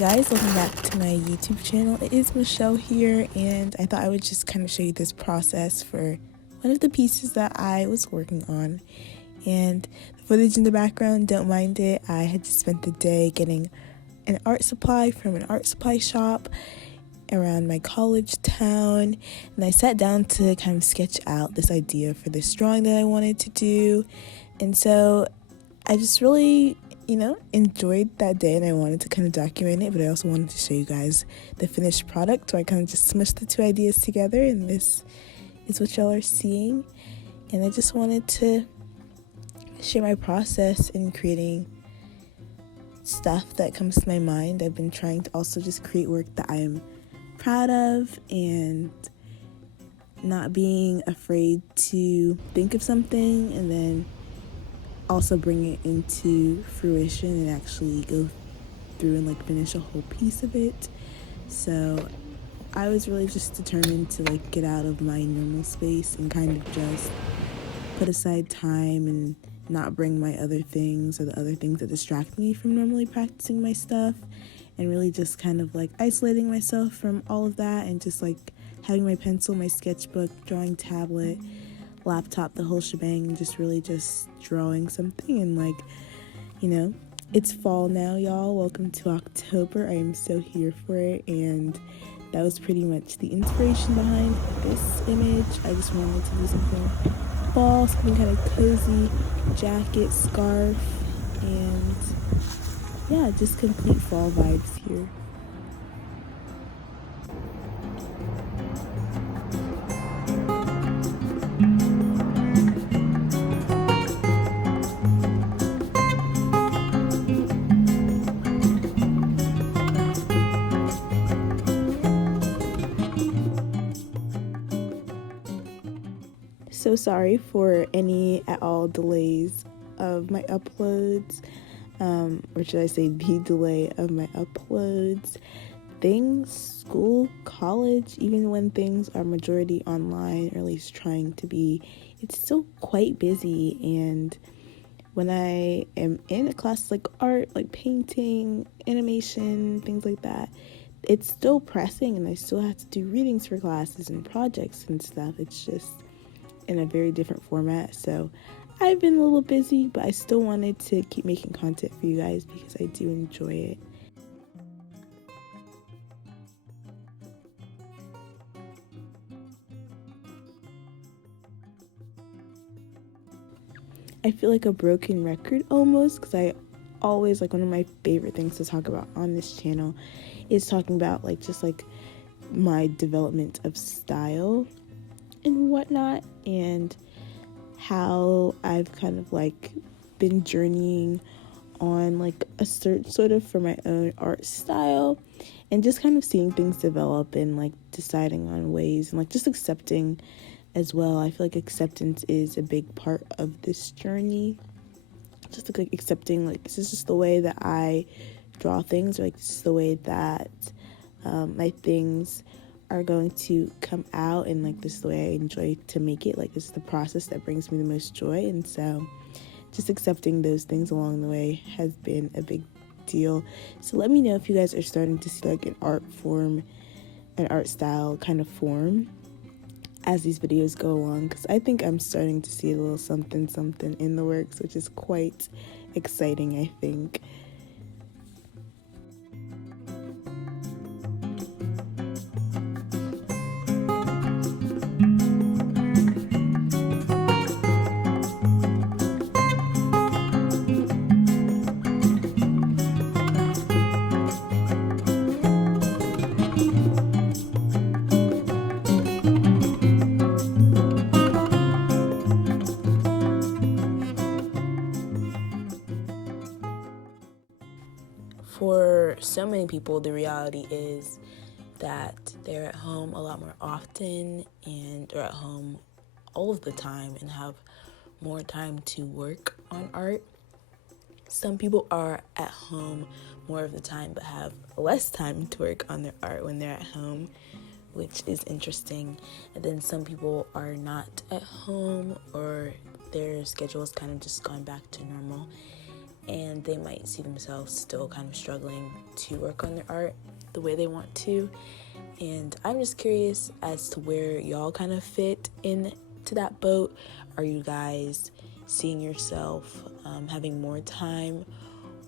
guys, welcome back to my YouTube channel. It is Michelle here, and I thought I would just kind of show you this process for one of the pieces that I was working on. And the footage in the background, don't mind it. I had just spent the day getting an art supply from an art supply shop around my college town, and I sat down to kind of sketch out this idea for this drawing that I wanted to do. And so I just really enjoyed that day, and I wanted to kind of document it, but I also wanted to show you guys the finished product. So I kind of just smushed the two ideas together, and this is what y'all are seeing. And I just wanted to share my process in creating stuff that comes to my mind. I've been trying to also just create work that I am proud of, and not being afraid to think of something and then also bring it into fruition and actually go through and finish a whole piece of it. So I was really just determined to get out of my normal space and kind of just put aside time and not bring my other things or the other things that distract me from normally practicing my stuff, and really just kind of isolating myself from all of that, and just having my pencil, my sketchbook, drawing tablet, laptop, the whole shebang, and just really just drawing something. And it's fall now, y'all. Welcome to October. I am so here for it, and that was pretty much the inspiration behind this image. I just wanted to do something fall, something kind of cozy, jacket, scarf, and yeah, just complete fall vibes here. So sorry for any at all delays of my uploads, or should I say the delay of my uploads. School, college, even when things are majority online, or at least trying to be, it's still quite busy. And when I am in a class like art, like painting, animation, things like that, it's still pressing, and I still have to do readings for classes and projects and stuff. It's just in a very different format. So I've been a little busy, but I still wanted to keep making content for you guys because I do enjoy it. I feel like a broken record almost, because I always one of my favorite things to talk about on this channel is talking about my development of style and whatnot, and how I've kind of been journeying on a search sort of for my own art style, and just kind of seeing things develop and deciding on ways, and just accepting as well. I feel acceptance is a big part of this journey. Just accepting this is just the way that I draw things, or this is the way that my things are going to come out, and this is the way I enjoy to make it. This is the process that brings me the most joy. And so just accepting those things along the way has been a big deal. So let me know if you guys are starting to see an art form, an art style kind of form as these videos go along, because I think I'm starting to see a little something in the works, which is quite exciting, I think. For so many people, the reality is that they're at home a lot more often, and are at home all of the time, and have more time to work on art. Some people are at home more of the time, but have less time to work on their art when they're at home, which is interesting. And then some people are not at home, or their schedule has kind of just gone back to normal, and they might see themselves still kind of struggling to work on their art the way they want to. And I'm just curious as to where y'all kind of fit into that boat. Are you guys seeing yourself having more time,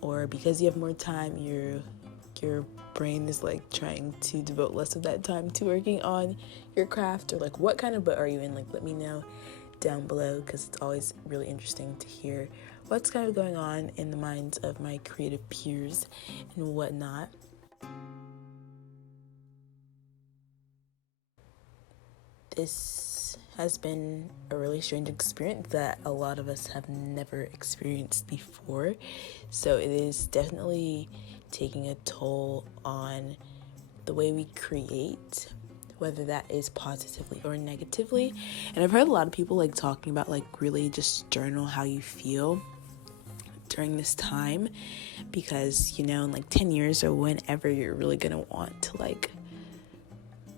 or because you have more time, your brain is like trying to devote less of that time to working on your craft? Or like, what kind of boat are you in? Like, let me know down below, because it's always really interesting to hear what's kind of going on in the minds of my creative peers and whatnot. This has been a really strange experience that a lot of us have never experienced before. So it is definitely taking a toll on the way we create, whether that is positively or negatively. And I've heard a lot of people like talking about like really just journal how you feel during this time, because you know, in like 10 years or whenever, you're really gonna want to like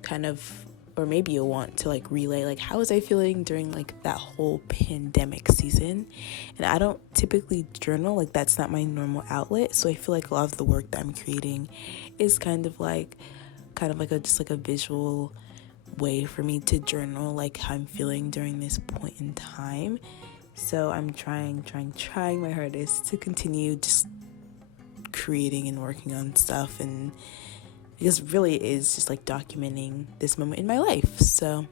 kind of, or maybe you'll want to like relay like, how was I feeling during like that whole pandemic season? And I don't typically journal, like that's not my normal outlet. So I feel like a lot of the work that I'm creating is kind of like a visual way for me to journal like how I'm feeling during this point in time. So I'm trying my hardest to continue just creating and working on stuff, and because really it is just like documenting this moment in my life. So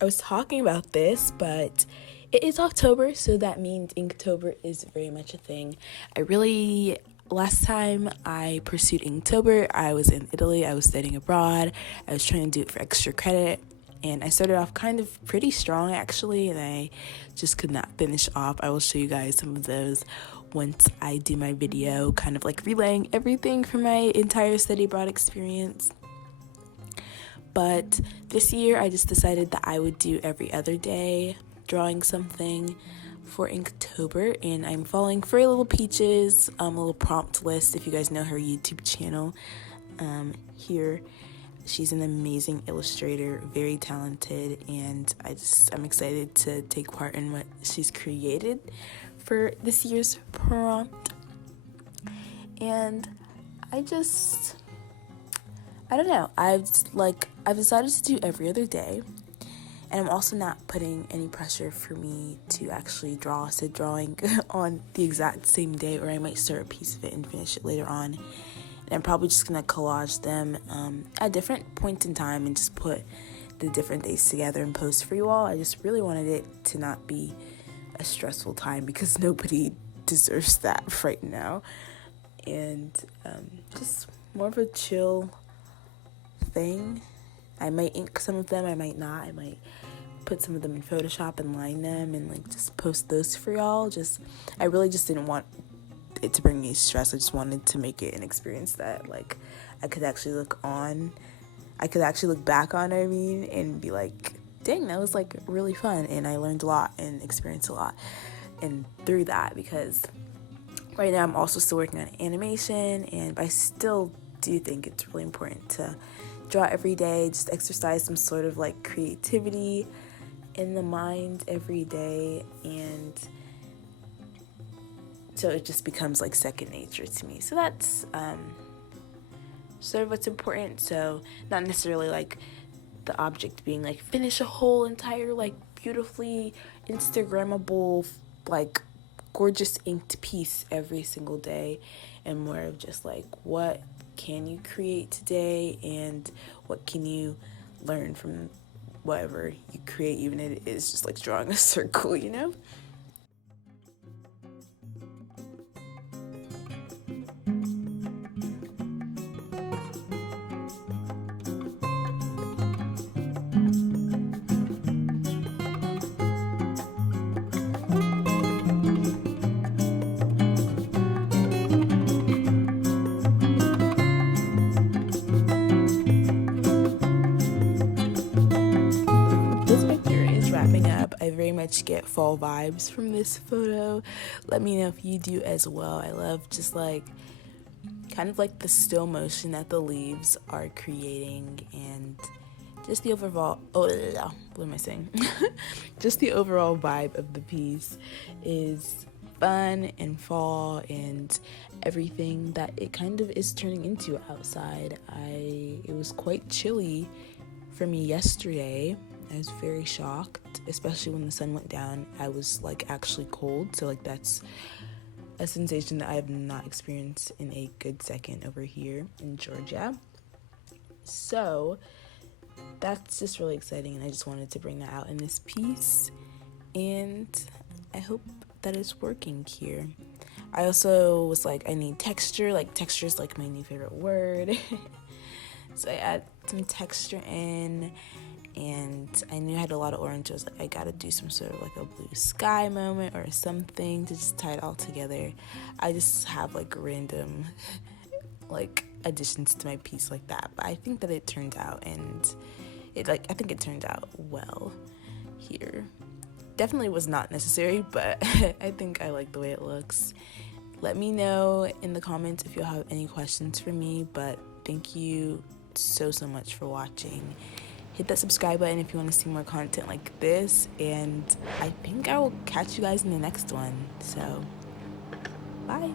I was talking about this, but it is October, so that means Inktober is very much a thing. Last time I pursued Inktober, I was in Italy. I was studying abroad. I was trying to do it for extra credit, and I started off kind of pretty strong actually, and I just could not finish off. I will show you guys some of those once I do my video, kind of like relaying everything from my entire study abroad experience. But this year I just decided that I would do every other day drawing something for Inktober, and I'm following Furry Little Peaches, a little prompt list. If you guys know her YouTube channel, here she's an amazing illustrator, very talented, and I'm excited to take part in what she's created for this year's prompt. And I don't know, I've decided to do every other day, and I'm also not putting any pressure for me to actually draw said drawing on the exact same day, or I might start a piece of it and finish it later on. And I'm probably just gonna collage them at different points in time and just put the different days together and post for you all. I just really wanted it to not be a stressful time, because nobody deserves that right now, and just more of a chill thing. I might ink some of them, I might not. I might put some of them in Photoshop and line them and like just post those for y'all. I really just didn't want it to bring me stress. I just wanted to make it an experience that like I could actually look back on, and be like, dang, that was like really fun, and I learned a lot and experienced a lot and through that, because right now I'm also still working on animation, but I still do think it's really important to draw every day, just exercise some sort of like creativity in the mind every day, and so it just becomes like second nature to me. So that's sort of what's important. So not necessarily like the object being like finish a whole entire like beautifully Instagrammable like gorgeous inked piece every single day, and more of just like what can you create today and what can you learn from whatever you create, even if it is just like drawing a circle, you know? This picture is wrapping up. I very much get fall vibes from this photo. Let me know if you do as well. I love just like kind of like the still motion that the leaves are creating, and just the overall what am I saying? Just the overall vibe of the piece is fun and fall and everything that it kind of is turning into outside. It was quite chilly for me yesterday. I was very shocked, especially when the sun went down. I was like actually cold, so like that's a sensation that I have not experienced in a good second over here in Georgia. So that's just really exciting, and I just wanted to bring that out in this piece, and I hope that it's working here. I also was like, I need texture. Like texture is like my new favorite word. So I add some texture in, and I knew I had a lot of orange. I was like, I gotta do some sort of like a blue sky moment or something to just tie it all together. I just have like random like additions to my piece like that, but I think that it turned out, and I think it turned out well here. Definitely was not necessary, but I think I like the way it looks. Let me know in the comments if you'll have any questions for me, but thank you so much for watching. Hit that subscribe button if you want to see more content like this, and I think I will catch you guys in the next one. So, bye.